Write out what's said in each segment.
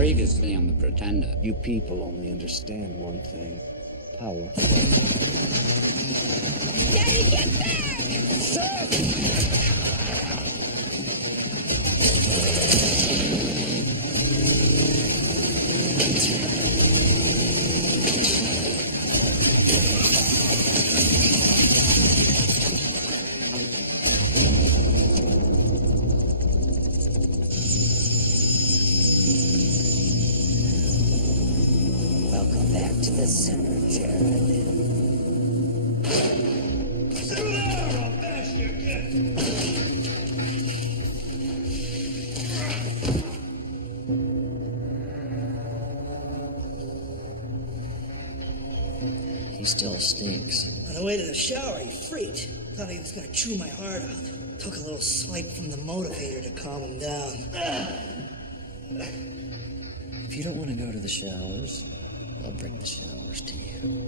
Previously on The Pretender. You people only understand one thing. Power. Daddy, get back! Welcome back to the cemetery. He still stinks. On the way to the shower, he freaked. Thought he was gonna chew my heart out. Took a little swipe from the motivator to calm him down. If you don't want to go to the showers, I'll bring the showers to you.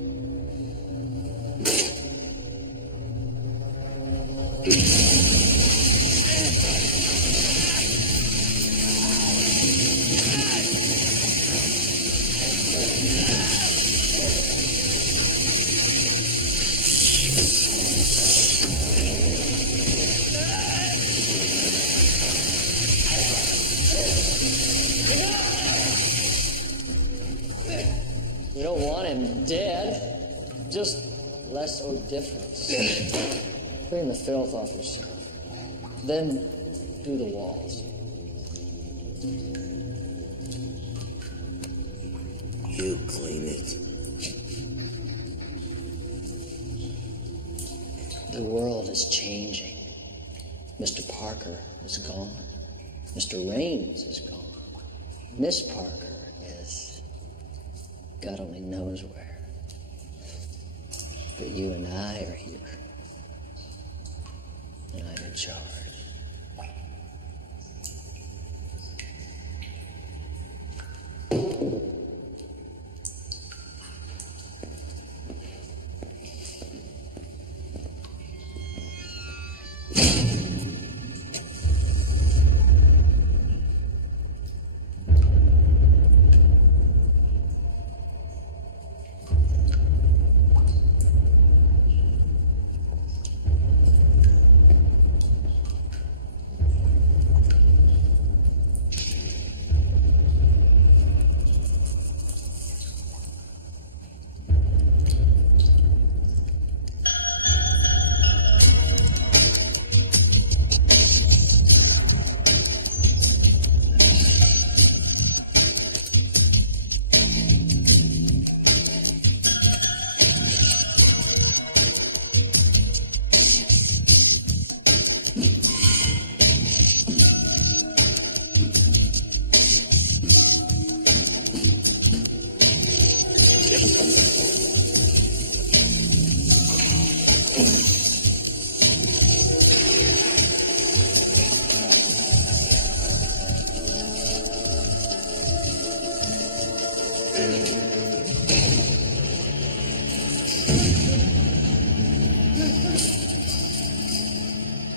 We don't want him dead, just less odoriferous. Clean the filth off yourself. Then do the walls. You clean it. The world is changing. Mr. Parker is gone. Mr. Raines is gone. Miss Parker is... God only knows where. But you and I are here. And I'm in charge.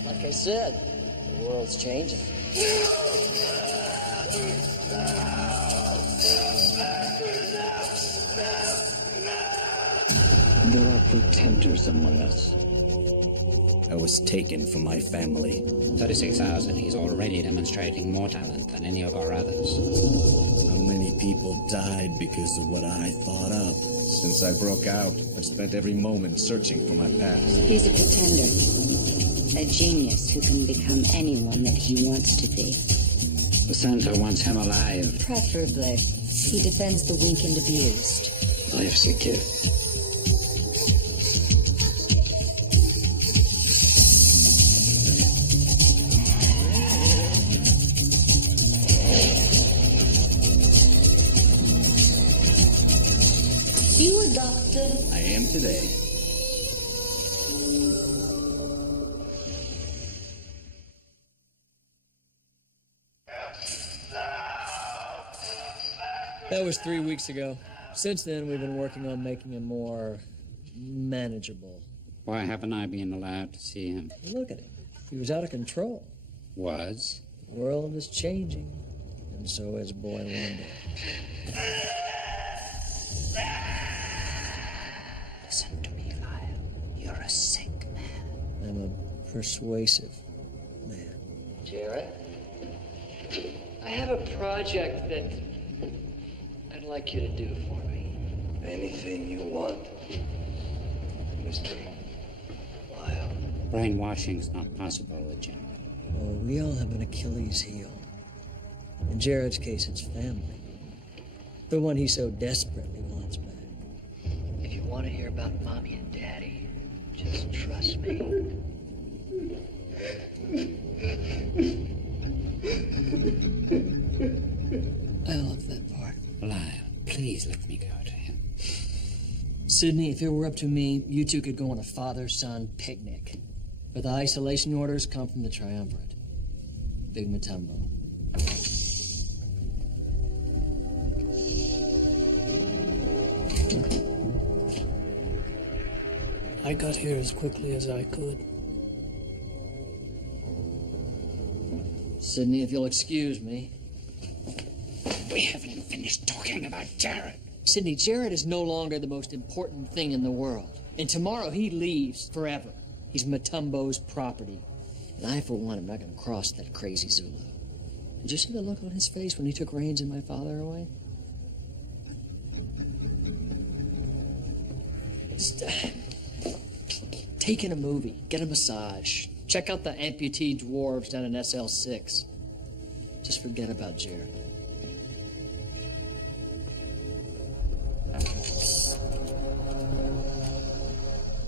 Like I said, the world's changing. There are pretenders among us. I was taken from my family. 36,000, he's already demonstrating more talent than any of our others. How many people died because of what I thought up? Since I broke out, I've spent every moment searching for my past. He's a pretender. A genius who can become anyone that he wants to be. The center wants him alive. Preferably. He defends the weak and abused. Life's a gift. You a doctor? I am today. That was 3 weeks ago. Since then, we've been working on making him more manageable. Why haven't I been allowed to see him? Look at him. He was out of control. Was? The world is changing, and and so is boy Wanda. Listen to me, Lyle. You're a sick man. I'm a persuasive man. Jarrett, I have a project that I'd like you to do for me. Anything you want, Mr. Lyle. Brainwashing's not possible with Jared. Oh, we all have an Achilles heel. In Jared's case, it's family. The one he so desperately wants back. If you want to hear about Mommy and Daddy, just trust me. I love that part. Lyle, please let me go to him. Sydney, if it were up to me, you two could go on a father-son picnic. But the isolation orders come from the triumvirate. Big Matumbo. I got here as quickly as I could. Sydney, if you'll excuse me. We haven't finished talking about Jared. Sydney, Jared is no longer the most important thing in the world. And tomorrow he leaves forever. He's Matumbo's property. And I, for one, am not going to cross that crazy Zulu. Did you see the look on his face when he took Rains and my father away? Just take in a movie, get a massage, check out the amputee dwarves down in SL6. Just forget about Jared.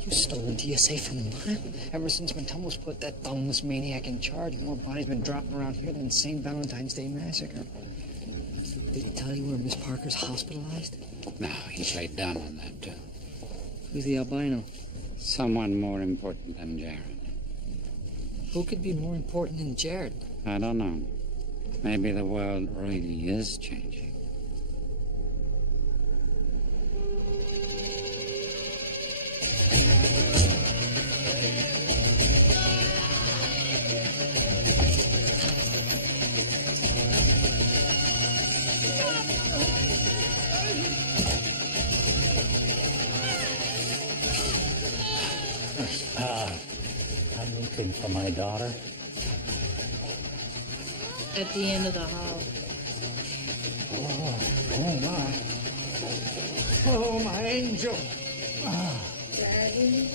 You stolen TSA from what? Ever since Matumbo's put that thumbless maniac in charge, more bodies been dropping around here than the St. Valentine's Day massacre. Did he tell you where Miss Parker's hospitalized? No, he's laid down on that, too. Who's the albino? Someone more important than Jared. Who could be more important than Jared? I don't know. Maybe the world really is changing. I'm looking for my daughter. At the end of the hall. Oh my. Oh, my angel. Daddy?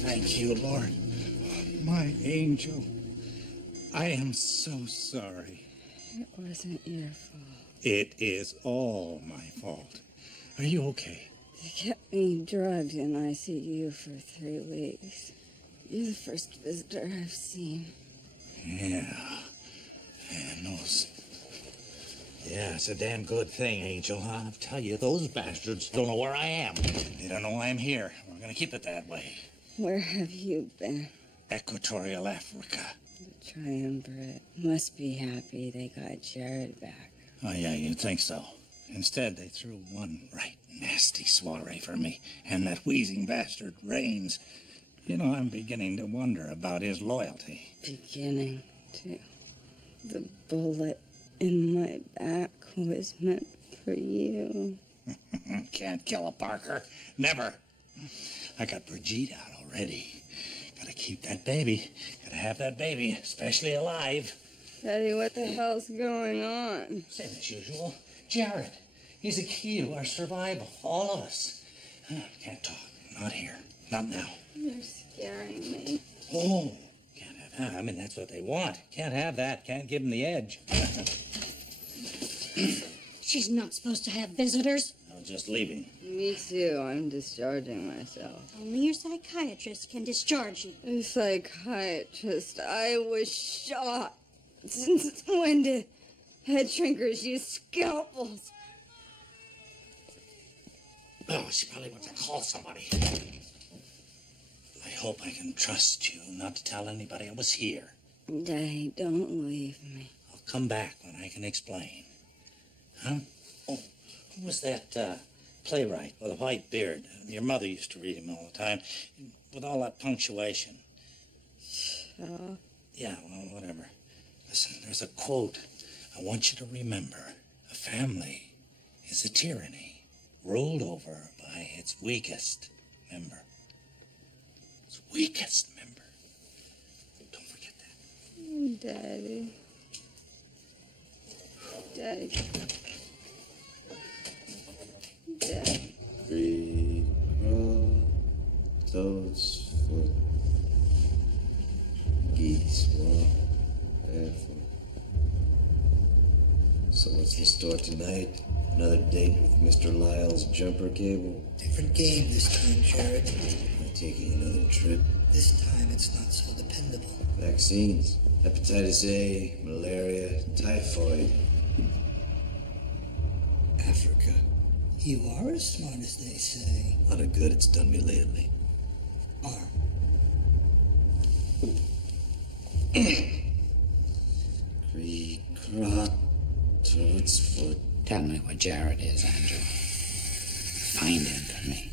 Thank you, Lord. My angel. I am so sorry. It wasn't your fault. It is all my fault. Are you okay? They kept me drugged in ICU for 3 weeks. You're the first visitor I've seen. Yeah. And those... Yeah, it's a damn good thing, Angel. I'll tell you, those bastards don't know where I am. They don't know I'm here. We're gonna keep it that way. Where have you been? Equatorial Africa. The triumvirate must be happy they got Jared back. Oh, yeah, you'd think so. Instead, they threw one right nasty soiree for me. And that wheezing bastard, Rains. You know, I'm beginning to wonder about his loyalty. Beginning to. The bullet in my back was meant for you. Can't kill a Parker. Never. I got Brigitte out already. Gotta keep that baby. Gotta have that baby, especially alive. Daddy, what the hell's going on? Same as usual. Jared. He's the key to our survival. All of us. Can't talk. Not here. Not now. You're scaring me. Oh, can't have that. I mean, that's what they want. Can't have that. Can't give them the edge. She's not supposed to have visitors. I was just leaving. Me too. I'm discharging myself. Only your psychiatrist can discharge you. A psychiatrist. I was shot. Since when did head shrinkers use scalpels? Oh, she probably wants to call somebody. I hope I can trust you not to tell anybody I was here. Daddy, don't leave me. I'll come back when I can explain. Huh? Oh, who was that playwright with a white beard. Your mother used to read him all the time, with all that punctuation. Yeah, well, whatever. Listen, there's a quote I want you to remember. A family is a tyranny ruled over by its weakest member. Its weakest member. Don't forget that. Daddy. Daddy. Daddy. Free crawl, toad's foot, geese walk barefoot. So what's in store tonight? Another date with Mr. Lyle's jumper cable? Different game this time, Jared. Am I taking another trip? This time it's not so dependable. Vaccines. Hepatitis A, malaria, typhoid. Africa. You are as smart as they say. A lot of good it's done me lately. Arm. Creek, rot, toad's foot. Tell me what Jared is, Angela. Find him for me.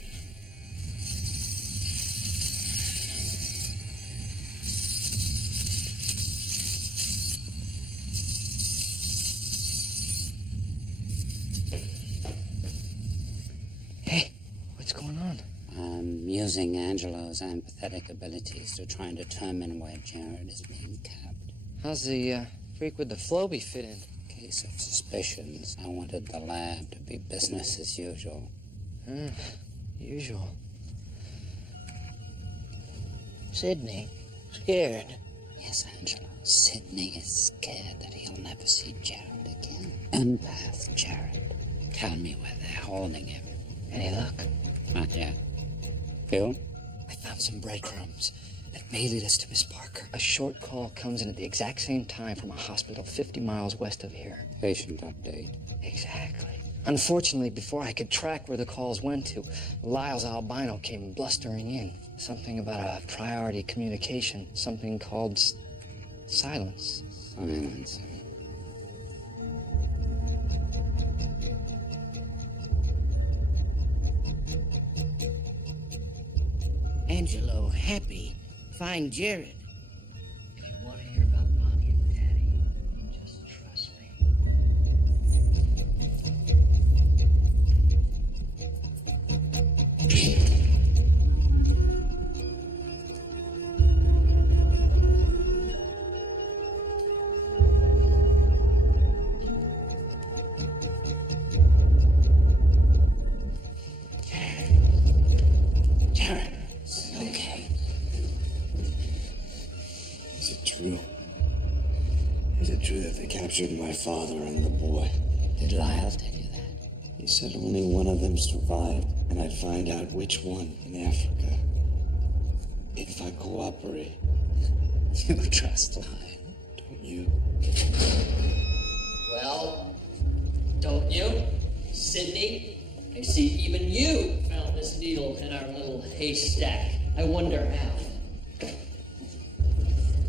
Hey, what's going on? I'm using Angelo's empathetic abilities to try and determine why Jared is being kept. How's the freak with the Floby fit in? Case of suspicions, I wanted the lab to be business as usual. Usual. Sydney, scared. Yes, Angelo. Sidney is scared that he'll never see Jared again. Empath Jared. Tell me where they're holding him. Any luck? Not yet. Phil? I found some breadcrumbs that may lead us to Miss Parker. A short call comes in at the exact same time from a hospital 50 miles west of here. Patient update. Exactly. Unfortunately, before I could track where the calls went to, Lyle's albino came blustering in. Something about a priority communication. Something called silence. Silence. Angelo, happy. Find Jared. If you want to hear about Mommy and Daddy, just trust me. Jared. Okay. Is it true? Is it true that they captured my father and the boy? Did Lyle tell you that? He said only one of them survived, and I'd find out which one in Africa. If I cooperate. You trust Lyle? Don't you? Well, don't you? Sydney? I see even you found this needle in our little haystack. I wonder how.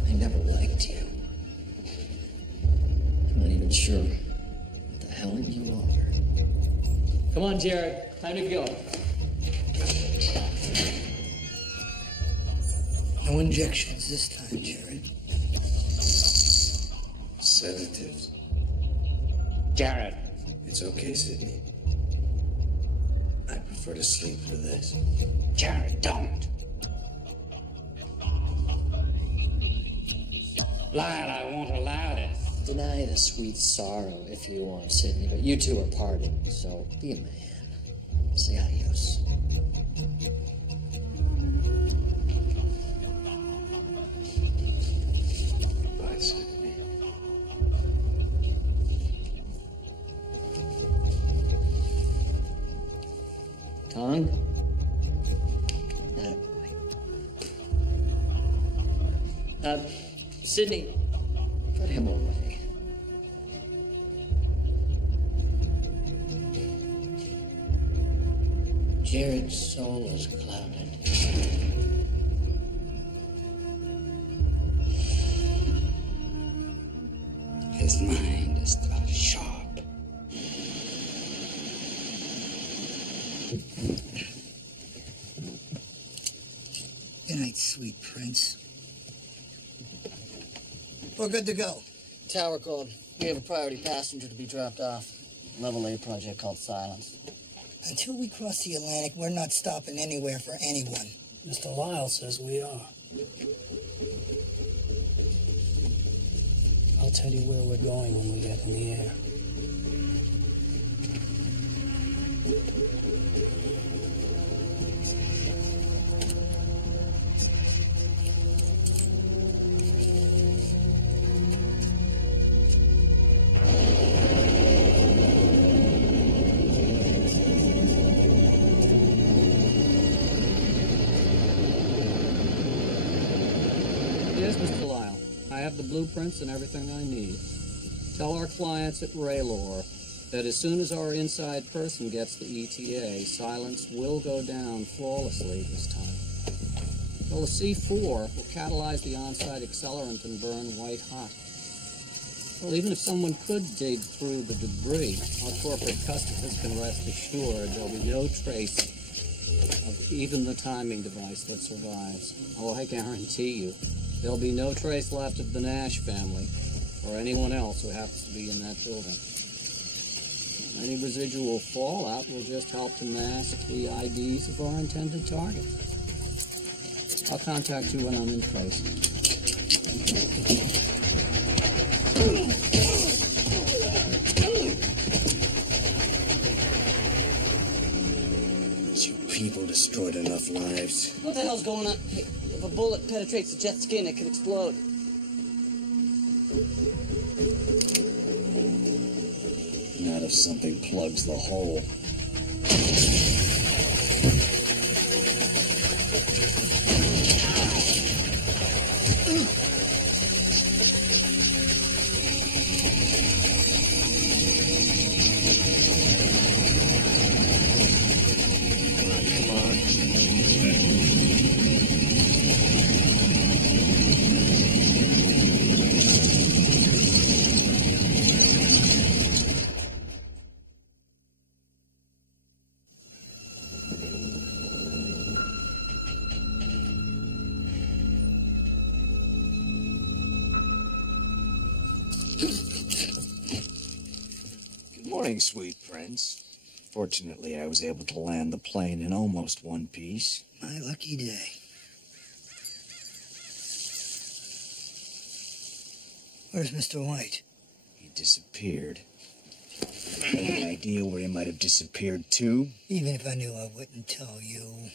I never liked you. I'm not even sure what the hell you are. Come on, Jared. Time to go. No injections this time, Jared. Sedatives. Jared. It's okay, Sydney. I prefer to sleep for this. Jared, don't. Lyle, I won't allow this. Deny the sweet sorrow if you want, Sydney, but you two are parting, so be a man. Say adios. Bye, Sydney. Tongue? Attaboy. Sydney, put him away. Jared's soul is clouded. His mind is still sharp. Good night, sweet prince. We're good to go. Tower code. We have a priority passenger to be dropped off. Level A project called Silence. Until we cross the Atlantic, we're not stopping anywhere for anyone. Mr. Lyle says we are. I'll tell you where we're going when we get in the air. Yes, Mr. Lyle. I have the blueprints and everything I need. Tell our clients at Raylor that as soon as our inside person gets the ETA, Silence will go down flawlessly this time. Well, the C4 will catalyze the on-site accelerant and burn white hot. Well, even if someone could dig through the debris, our corporate customers can rest assured there'll be no trace of even the timing device that survives. Oh, I guarantee you, there'll be no trace left of the Nash family or anyone else who happens to be in that building. Any residual fallout will just help to mask the IDs of our intended target. I'll contact you when I'm in place. You people destroyed enough lives. What the hell's going on? If a bullet penetrates the jet's skin, it could explode. Not if something plugs the hole. Good morning, sweet prince. Fortunately, I was able to land the plane in almost one piece. My lucky day. Where's Mr. White? He disappeared. Any idea where he might have disappeared to? Even if I knew, I wouldn't tell you.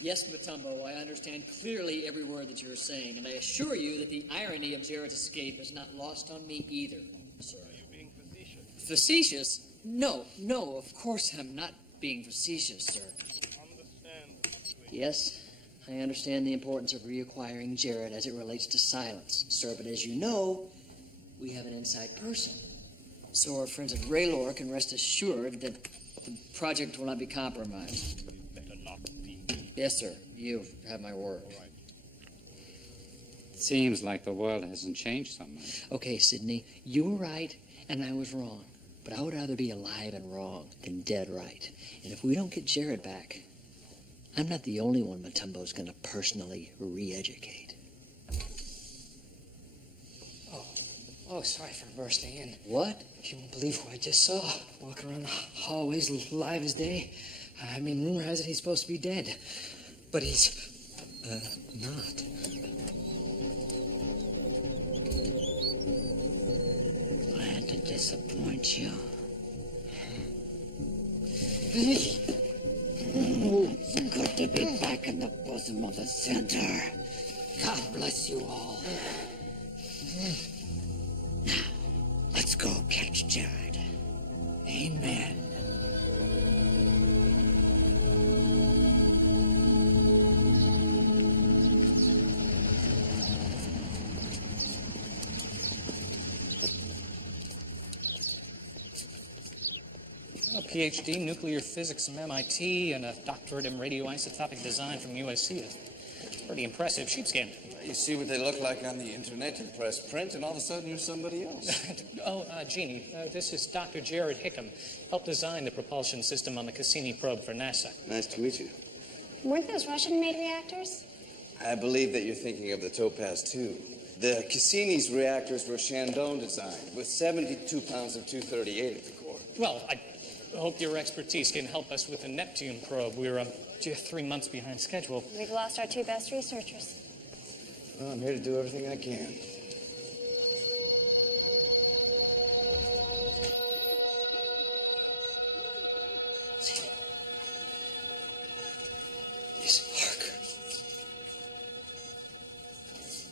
Yes, Matumbo, I understand clearly every word that you're saying, and I assure you that the irony of Jared's escape is not lost on me either, sir. Are you being facetious? Facetious? No, of course I'm not being facetious, sir. Yes, I understand the importance of reacquiring Jared as it relates to Silence, sir, but as you know, we have an inside person. So our friends at Raylor can rest assured that the project will not be compromised. Yes, sir. You have my word. It seems like the world hasn't changed so much. Okay, Sidney, you were right and I was wrong. But I would rather be alive and wrong than dead right. And if we don't get Jared back, I'm not the only one Matumbo's going to personally re-educate. Oh, sorry for bursting in. What? You won't believe who I just saw. Walking around the hallways live as day. I mean, rumor has it he's supposed to be dead. But he's, not. Glad to disappoint you. It's good to be back in the bosom of the center. God bless you all. Now, let's go catch Jared. Amen. A PhD in nuclear physics from MIT and a doctorate in radioisotopic design from USC. Pretty impressive sheepskin. You see what they look like on the internet, you press print, and all of a sudden you're somebody else. Jeannie, this is Dr. Jared Hickam. Helped design the propulsion system on the Cassini probe for NASA. Nice to meet you. Weren't those Russian-made reactors? I believe that you're thinking of the Topaz 2. The Cassini's reactors were Shandong designed, with 72 pounds of 238 at the core. Well, I hope your expertise can help us with the Neptune probe. We're 3 months behind schedule. We've lost our two best researchers. Well, I'm here to do everything I can.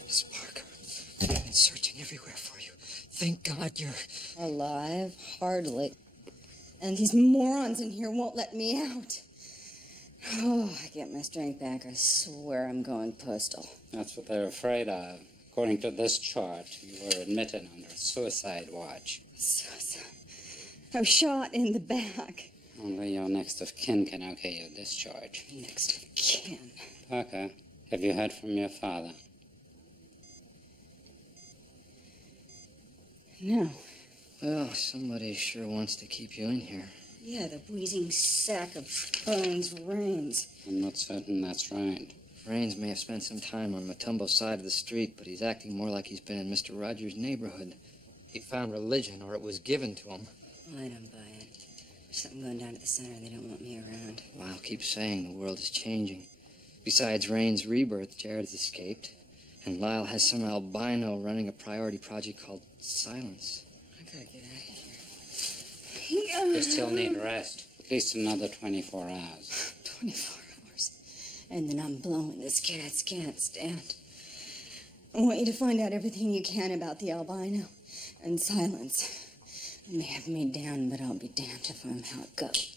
Miss Parker, I've been searching everywhere for you. Thank God you're... Alive? Hardly. And these morons in here won't let me out. Oh, I get my strength back. I swear I'm going postal. That's what they're afraid of. According to this chart, you were admitted under suicide watch. Suicide? I was shot in the back. Only your next of kin can okay your discharge. Next of kin? Parker, have you heard from your father? No. Well, somebody sure wants to keep you in here. Yeah, the wheezing sack of bones Rains. I'm not certain that's right. Rains may have spent some time on Matumbo's side of the street, but he's acting more like he's been in Mr. Rogers' neighborhood. He found religion, or it was given to him. I don't buy it. There's something going down at the center. They don't want me around. Lyle keeps saying the world is changing. Besides Rain's rebirth, Jared's escaped. And Lyle has some albino running a priority project called Silence. I gotta get out of here. You still need rest. At least another 24 hours. 24 hours. And then I'm blowing this cat's can't stand. I want you to find out everything you can about the albino and Silence. They may have me down, but I'll be damned if I'm how it goes.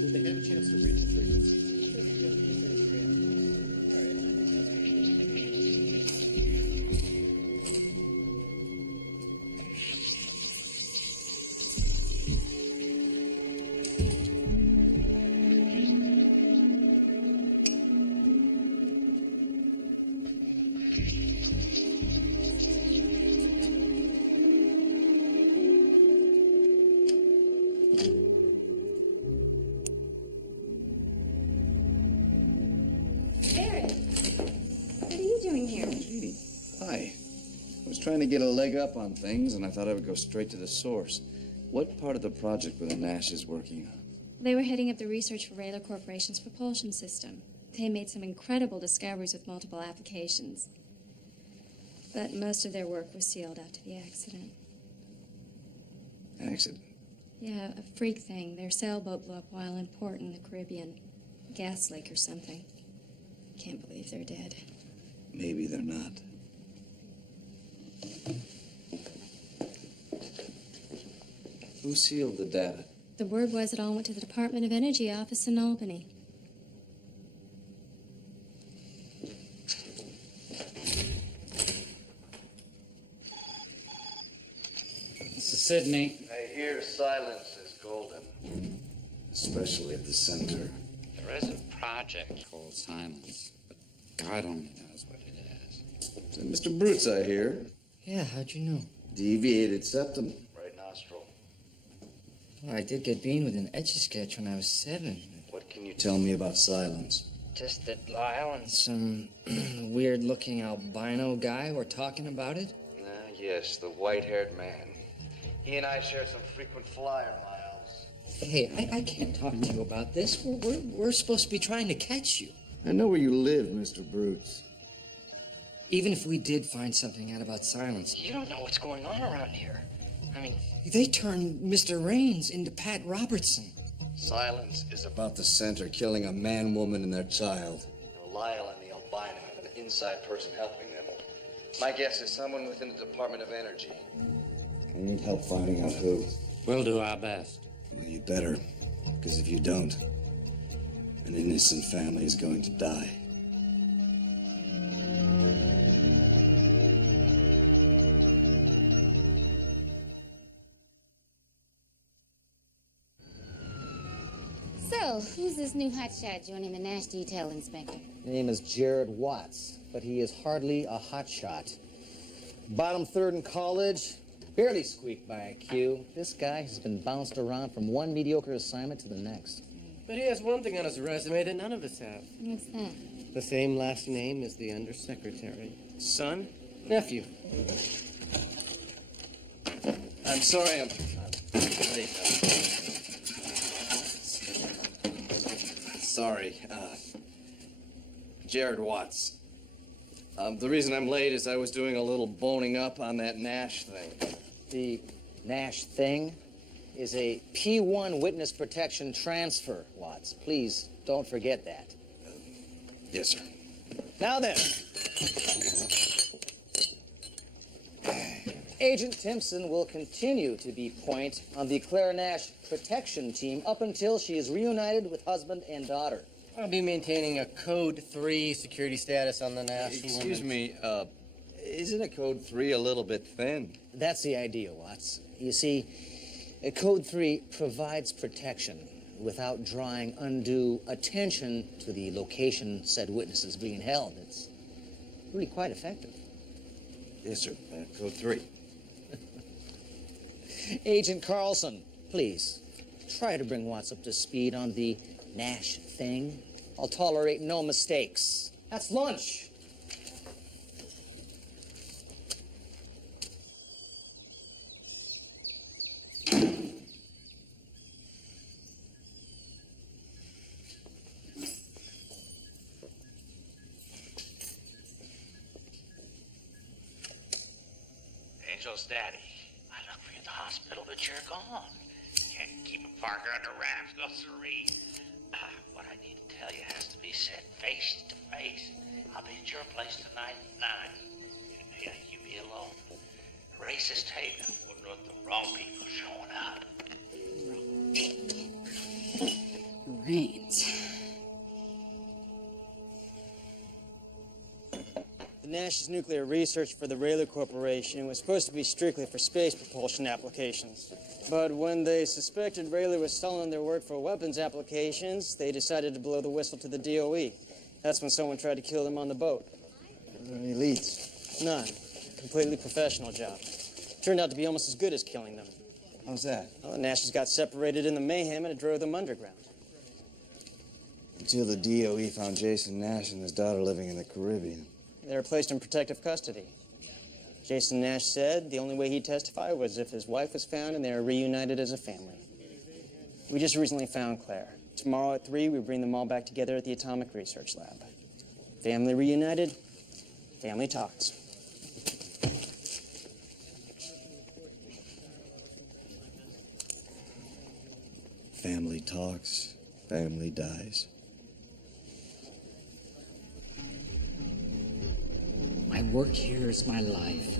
Did they have a chance to reach the frequency? Trying to get a leg up on things, and I thought I would go straight to the source. What part of the project were the Nashes working on? They were heading up the research for Rayler Corporation's propulsion system. They made some incredible discoveries with multiple applications. But most of their work was sealed after the accident. Accident? Yeah, a freak thing. Their sailboat blew up while in port in the Caribbean. A gas leak or something. Can't believe they're dead. Maybe they're not. Who sealed the data? The word was it all went to the Department of Energy office in Albany. This is Sydney. I hear Silence is golden. Especially at the center. There is a project called Silence, but God only knows what it is. Mr. Brutes, I hear. Yeah, how'd you know? Deviated septum. Right nostril. Well, I did get beaten with an Etch-a-Sketch when I was 7. What can you tell me about Silence? Just that Lyle and some weird-looking albino guy were talking about it. Yes, the white-haired man. He and I shared some frequent flyer miles. Hey, I can't talk to you about this. We're supposed to be trying to catch you. I know where you live, Mr. Brutes. Even if we did find something out about Silence, you don't know what's going on around here. I mean, they turned Mr. Raines into Pat Robertson. Silence is about the center, killing a man, woman, and their child. Lyle and the albino have an inside person helping them. My guess is someone within the Department of Energy. I need help finding out who. We'll do our best. Well, you better, because if you don't, an innocent family is going to die. So, So, who's this new hotshot joining the Nash detail, Inspector? His name is Jared Watts, but he is hardly a hotshot. Bottom third in college, barely squeaked by IQ. This guy has been bounced around from one mediocre assignment to the next. But he has one thing on his resume that none of us have. What's that? The same last name as the undersecretary. Son? Nephew. I'm sorry, I'm late. Sorry. Jared Watts. The reason I'm late is I was doing a little boning up on that Nash thing. The Nash thing is a P1 witness protection transfer, Watts. Please don't forget that. Yes, sir. Now then. Agent Timpson will continue to be point on the Claire Nash protection team up until she is reunited with husband and daughter. I'll be maintaining a Code 3 security status on the Nash. Excuse me, isn't a Code 3 a little bit thin? That's the idea, Watts. You see, Code 3 provides protection without drawing undue attention to the location said witness is being held. It's really quite effective. Yes, sir. Code 3. Agent Carlson, please, try to bring Watts up to speed on the Nash thing. I'll tolerate no mistakes. That's lunch. Angel's daddy. I looked for you at the hospital, but you're gone. Can't keep a Parker under wraps. Go siree. What I need to tell you has to be said face to face. I'll be at your place tonight at 9. You be alone. Racist hate wouldn't want the wrong people showing up. Rains. The Nash's nuclear research for the Rayleigh Corporation was supposed to be strictly for space propulsion applications. But when they suspected Rayleigh was selling their work for weapons applications, they decided to blow the whistle to the DOE. That's when someone tried to kill them on the boat. Are there any leads? None. Completely professional job. Turned out to be almost as good as killing them. How's that? Well, the Nashes got separated in the mayhem and it drove them underground. Until the DOE found Jason Nash and his daughter living in the Caribbean. They were placed in protective custody. Jason Nash said the only way he'd testify was if his wife was found and they were reunited as a family. We just recently found Claire. Tomorrow at 3, we bring them all back together at the Atomic Research Lab. Family reunited, family talks. Family talks, family dies. My work here is my life.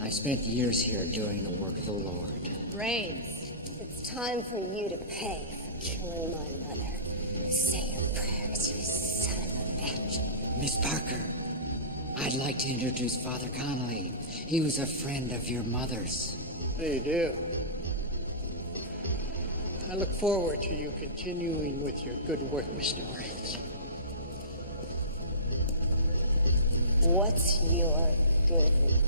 I've spent years here doing the work of the Lord. Rains, it's time for you to pay for killing my mother. Say your prayers, you son of a bitch. Miss Parker, I'd like to introduce Father Connolly. He was a friend of your mother's. They do. I look forward to you continuing with your good work, Mr. Rains. What's your good work?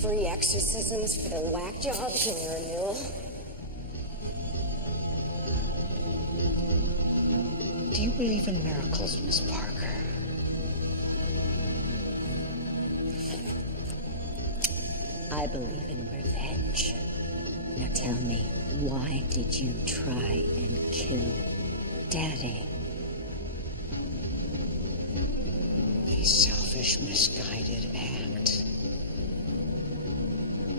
Free exorcisms for the whack jobs and renewal? Do you believe in miracles, Miss Parker? I believe in revenge. Now tell me, why did you try and kill Daddy? A selfish, misguided act.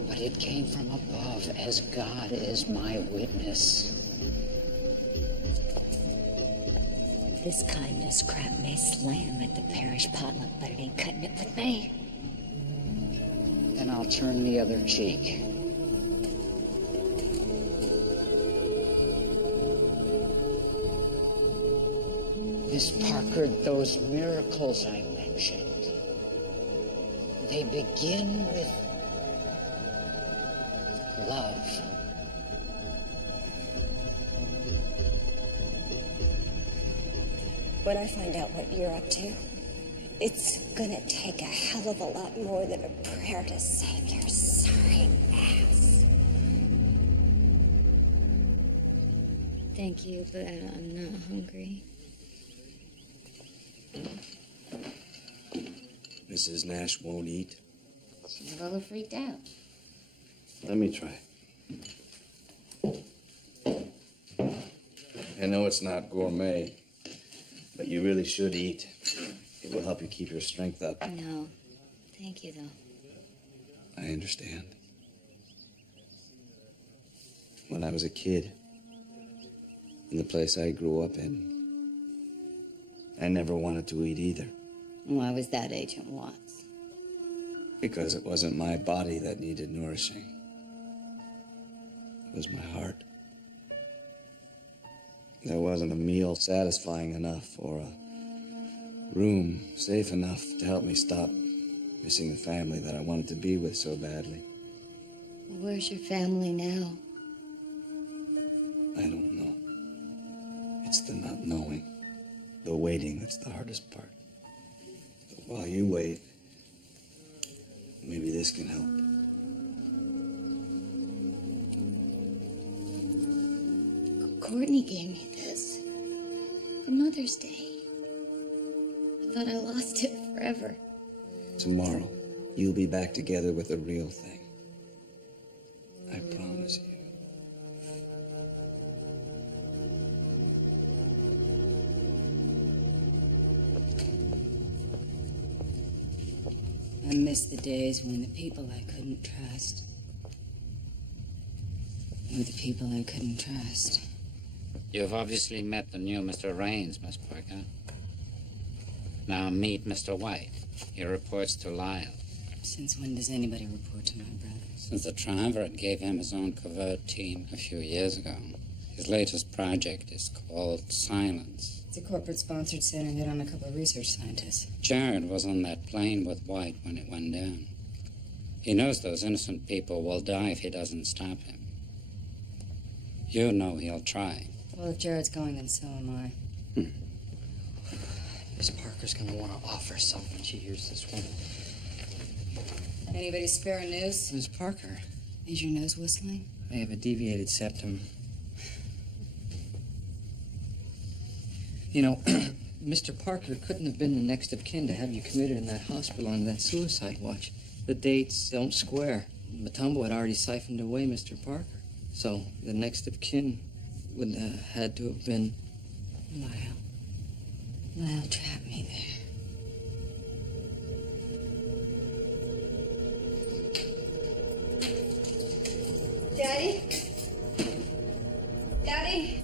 But it came from above, as God is my witness. This kindness crap may slam at the parish potluck, but it ain't cutting it with me. Then I'll turn the other cheek. Miss Parker, those miracles I mentioned, they begin with love. when I find out what you're up to, it's gonna take a hell of a lot more than a prayer to save your sorry ass. Thank you, but I'm not hungry. Mrs. Nash won't eat. She's a little freaked out. Let me try. I know it's not gourmet, but you really should eat. It will help you keep your strength up. No. Thank you, though. I understand. When I was a kid, in the place I grew up in, I never wanted to eat either. Why was that, Agent Watts? Because it wasn't my body that needed nourishing. It was my heart. There wasn't a meal satisfying enough or a room safe enough to help me stop missing the family that I wanted to be with so badly. Well, where's your family now? I don't know. It's the not knowing, the waiting that's the hardest part. But while you wait, maybe this can help. Courtney gave me this for Mother's Day. I thought I lost it forever. Tomorrow, you'll be back together with the real thing. I promise you. I miss the days when the people I couldn't trust were the people I couldn't trust. You've obviously met the new Mr. Raines, Miss Parker. Now meet Mr. White. He reports to Lyle. Since when does anybody report to my brother? Since the triumvirate gave him his own covert team a few years ago. His latest project is called Silence. It's a corporate-sponsored center hit on a couple of research scientists. Jared was on that plane with White when it went down. He knows those innocent people will die if he doesn't stop him. You know he'll try. Well, if Jared's going, then so am I. Miss Parker's gonna want to offer something. She hears this one. Anybody spare a noose? Miss Parker, Is your nose whistling? I have a deviated septum. You know, Mr. Parker couldn't have been the next of kin to have you committed in that hospital under that suicide watch. The dates don't square. Matumbo had already siphoned away Mr. Parker. So the next of kin would have had to have been... Lyle. Lyle trapped me there. Daddy? Daddy?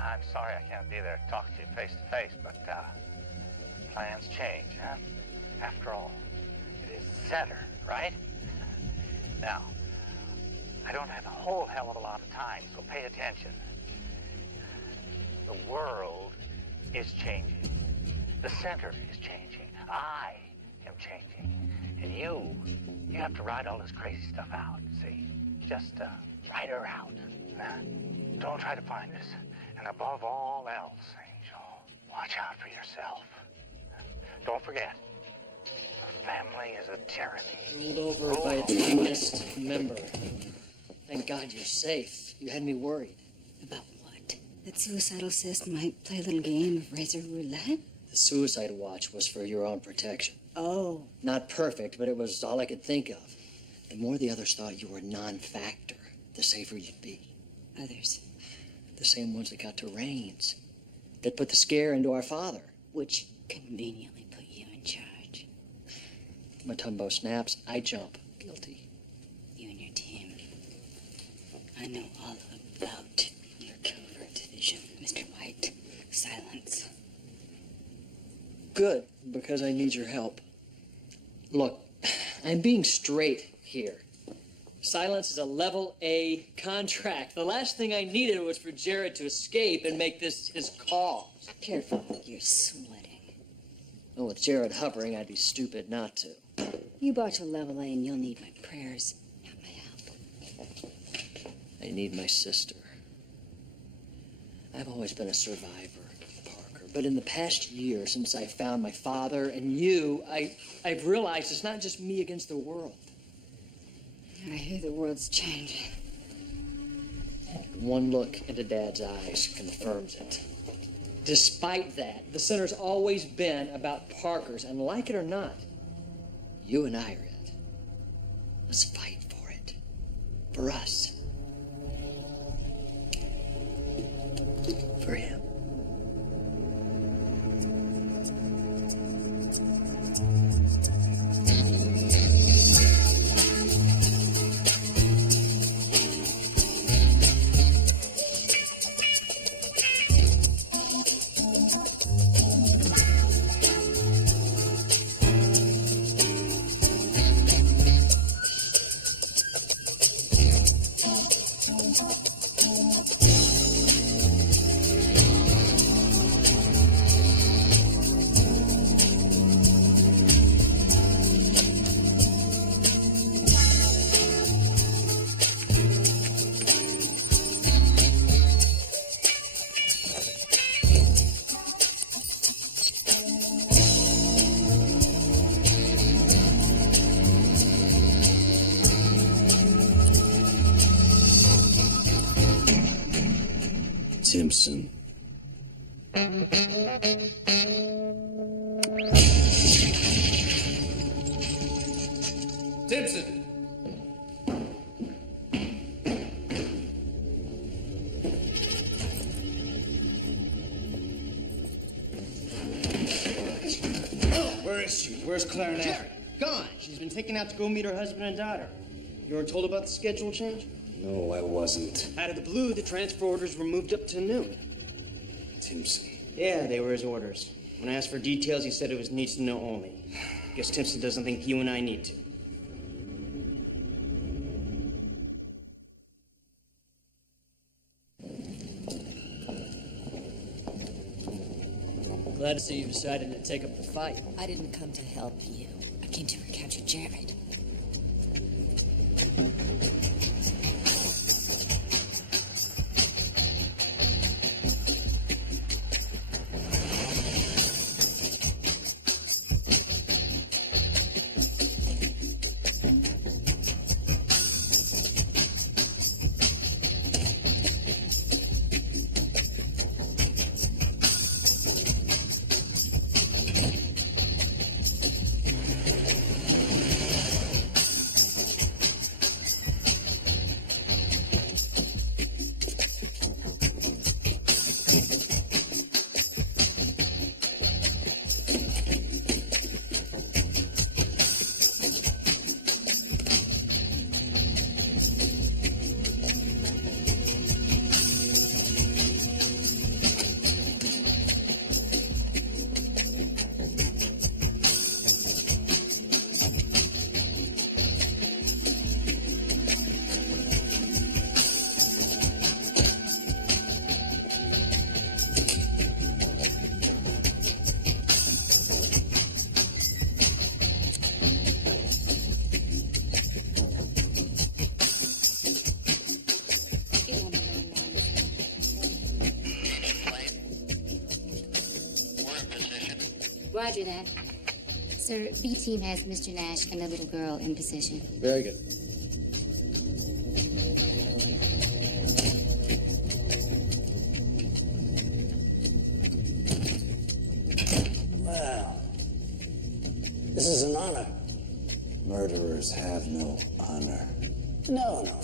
I'm sorry I can't be there to talk to you face to face, but plans change, huh? After all, it is the center, right? Now, I don't have a whole hell of a lot of time, so pay attention. The world is changing. The center is changing. I am changing. And you have to ride all this crazy stuff out, see? Just ride her out. Don't try to find us. And above all else, Angel, watch out for yourself. Don't forget, a family is a tyranny. Ruled over by its youngest member. Thank God you're safe. You had me worried. About what? That suicidal cyst might play a little game of razor roulette? The suicide watch was for your own protection. Oh. Not perfect, but it was all I could think of. The more the others thought you were a non-factor, the safer you'd be. Others? The same ones that got to Raines. That put the scare into our father. Which conveniently put you in charge. Matumbo snaps, I jump. Guilty. You and your team. I know all about your covert division, Mr. White. Silence. Good, because I need your help. Look, I'm being straight here. Silence is a level A contract. The last thing I needed was for Jared to escape and make this his call. Careful, you're sweating. Oh, with Jared hovering, I'd be stupid not to. You bought your level A and you'll need my prayers. I need my sister. I've always been a survivor, Parker. But in the past year, since I found my father and you, I've realized it's not just me against the world. I hear the world's changing. One look into Dad's eyes confirms it. Despite that, the center's always been about Parker's, and like it or not, you and I are it. Let's fight for it. For us. For him. Simpson. Simpson! Where is she? Where's Claire now? Jared, gone. She's been taken out to go meet her husband and daughter. You weren't told about the schedule change? No, I wasn't. Out of the blue, the transfer orders were moved up to noon. Timpson. Yeah, they were his orders. When I asked for details, he said it was needs to know only. Guess Timpson doesn't think you and I need to. Glad to see you decided to take up the fight. I didn't come to help you. I came to recapture Jared. Roger that. Sir, B team has Mr. Nash and the little girl in position. Very good. Well, this is an honor. Murderers have no honor. No.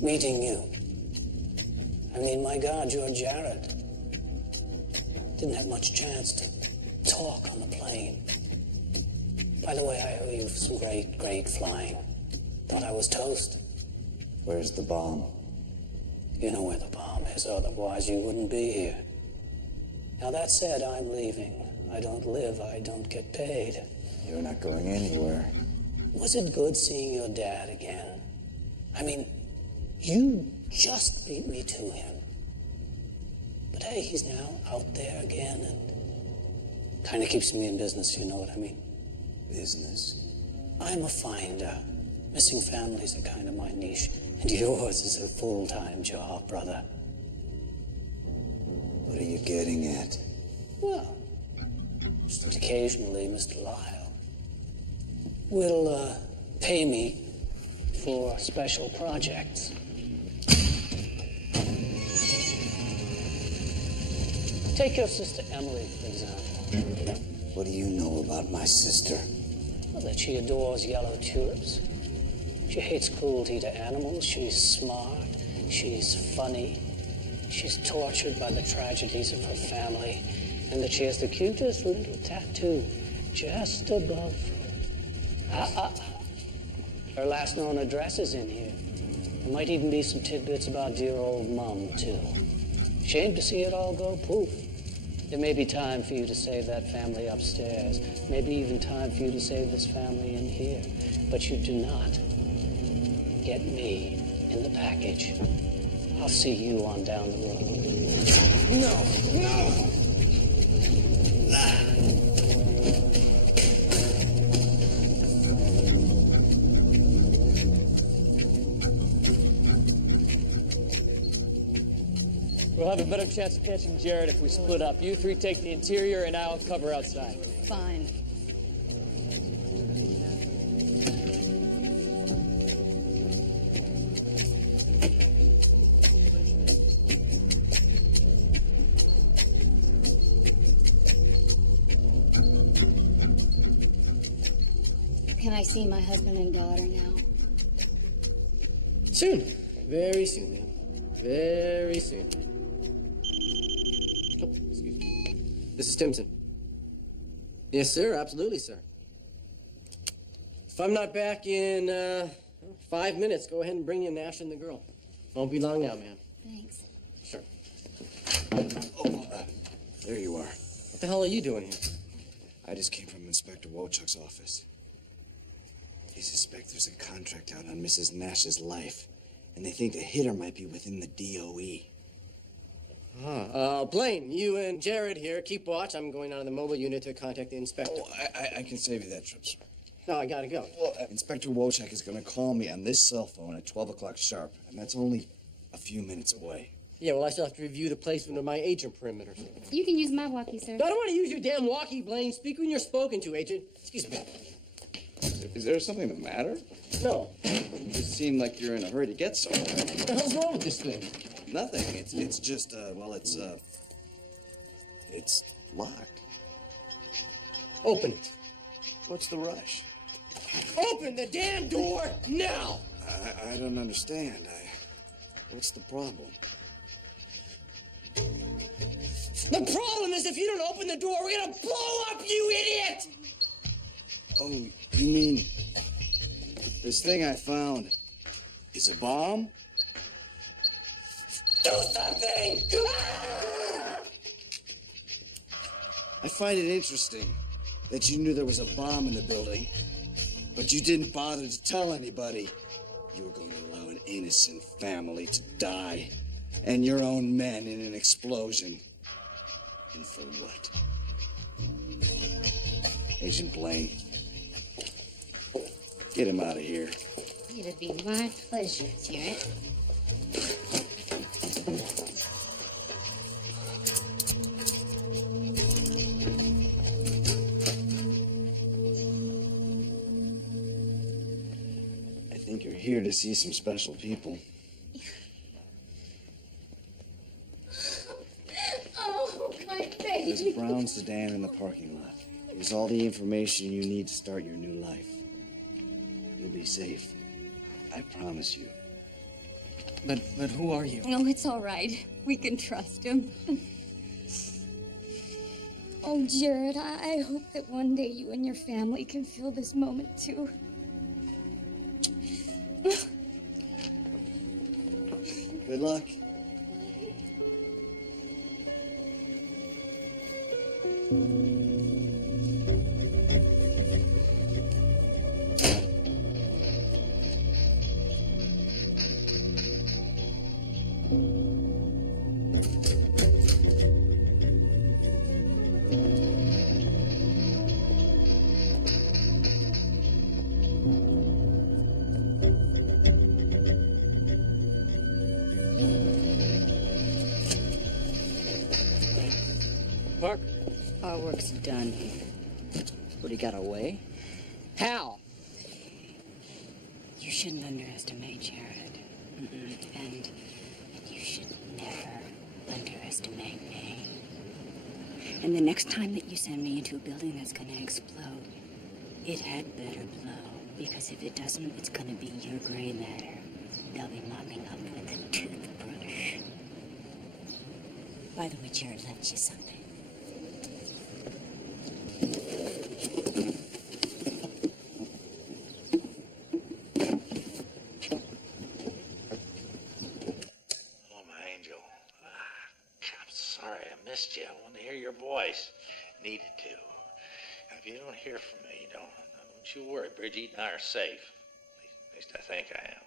Meeting you. I mean, my God, you're Jared. Didn't have much chance to talk on the plane. By the way, I owe you some great flying. Thought I was toast. Where's the bomb? You know where the bomb is, otherwise you wouldn't be here. Now, that said, I'm leaving. I don't live, I don't get paid. You're not going anywhere. Was it good seeing your dad again? I mean, you just beat me to him. But hey, he's now out there again and kind of keeps me in business, you know what I mean? Business? I'm a finder. Missing families are kind of my niche. And yours is a full-time job, brother. What are you getting at? Well, just occasionally, Mr. Lyle will pay me for special projects. Take your sister Emily, for example. What do you know about my sister? Well, that she adores yellow tulips. She hates cruelty to animals. She's smart. She's funny. She's tortured by the tragedies of her family. And that she has the cutest little tattoo just above. Her last known address is in here. There might even be some tidbits about dear old Mum, too. Shame to see it all go poof. There may be time for you to save that family upstairs. Maybe even time for you to save this family in here. But you do not get me in the package. I'll see you on down the road. No! We'll have a better chance of catching Jared if we split up. You three take the interior and I'll cover outside. Fine. Can I see my husband and daughter now? Soon. Very soon, ma'am. Very soon. Oh, excuse me. This is Stimson. Yes, sir. Absolutely, sir. If I'm not back in 5 minutes, go ahead and bring in Nash and the girl. Won't be long now, ma'am. Thanks. Sure. There you are. What the hell are you doing here? I just came from Inspector Wojciech's office. He suspects there's a contract out on Mrs. Nash's life, and they think the hitter might be within the DOE. Blaine, you and Jared here, keep watch. I'm going out of the mobile unit to contact the inspector. Oh, I can save you that trip, sir. No, I gotta go. Well, Inspector Wojciech is going to call me on this cell phone at 12 o'clock sharp, and that's only a few minutes away. Yeah, well, I still have to review the placement of my agent perimeter. You can use my walkie, sir. No, I don't want to use your damn walkie, Blaine. Speak when you're spoken to, agent. Excuse me. Is there something the matter? No. You seem like you're in a hurry to get somewhere. What the hell's wrong with this thing? Nothing. It's just, it's locked. Open it. What's the rush? Open the damn door now! I don't understand. What's the problem? The problem is if you don't open the door, we're gonna blow up, you idiot! Oh, you mean this thing I found is a bomb? Do something! I find it interesting that you knew there was a bomb in the building, but you didn't bother to tell anybody. You were going to allow an innocent family to die, and your own men in an explosion. And for what? Agent Blaine, get him out of here. It'd be my pleasure, Jared. I think you're here to see some special people. Oh, my baby. There's a brown sedan in the parking lot. Here's all the information you need to start your new life. You'll be safe. I promise you. But who are you? No, it's all right. We can trust him. Oh, Jared, I hope that one day you and your family can feel this moment too. Good luck. Parker? Our work's done. What, he got away? How? You shouldn't underestimate Jared. And you should never underestimate me. And the next time that you send me into a building that's gonna explode, it had better blow. Because if it doesn't, it's gonna be your gray matter. They'll be mopping up with a toothbrush. By the way, Jared left you something. Oh, my angel. I'm sorry I missed you. I wanted to hear your voice. Needed to. And if you don't hear from me, don't you worry. Brigitte and I are safe. At least I think I am.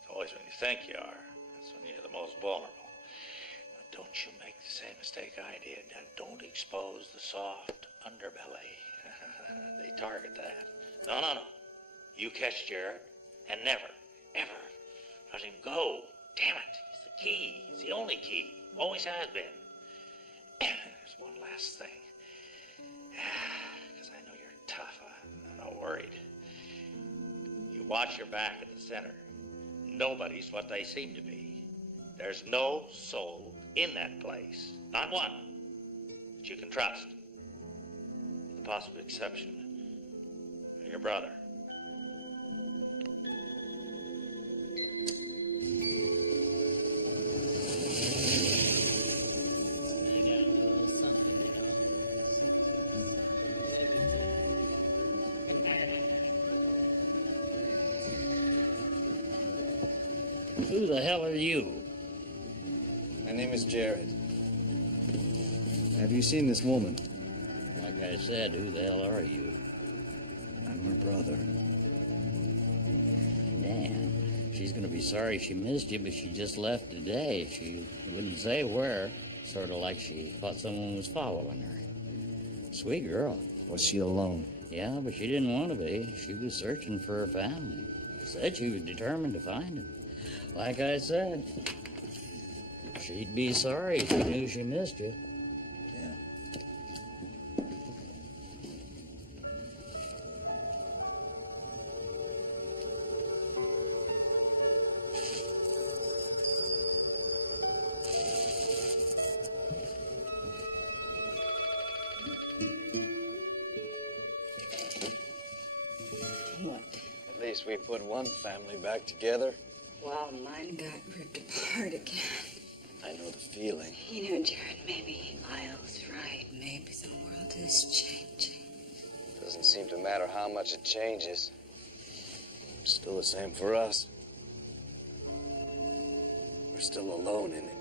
It's always when you think you are. That's when you're the most vulnerable. Now, don't you make the same mistake I did. Now, don't expose the soft underbelly. They target that. No. You catch Jared and never, ever let him go. Damn it. He's the key. He's the only key. Always has been. There's one last thing. Because I know you're tough. I'm not worried. You watch your back at the center. Nobody's what they seem to be. There's no soul in that place. Not one that you can trust. With the possible exception of your brother. Who the hell are you? My name is Jared. Have you seen this woman? Like I said, who the hell are you? I'm her brother. Damn. She's gonna be sorry she missed you, but she just left today. She wouldn't say where. Sort of like she thought someone was following her. Sweet girl. Was she alone? Yeah, but she didn't want to be. She was searching for her family. Said she was determined to find him. Like I said, she'd be sorry if she knew she missed you. What? At least we put one family back together. Well, mine got ripped apart again. I know the feeling. You know, Jared, maybe Lyle's right. Maybe the world is changing. Doesn't seem to matter how much it changes. Still the same for us. We're still alone in it.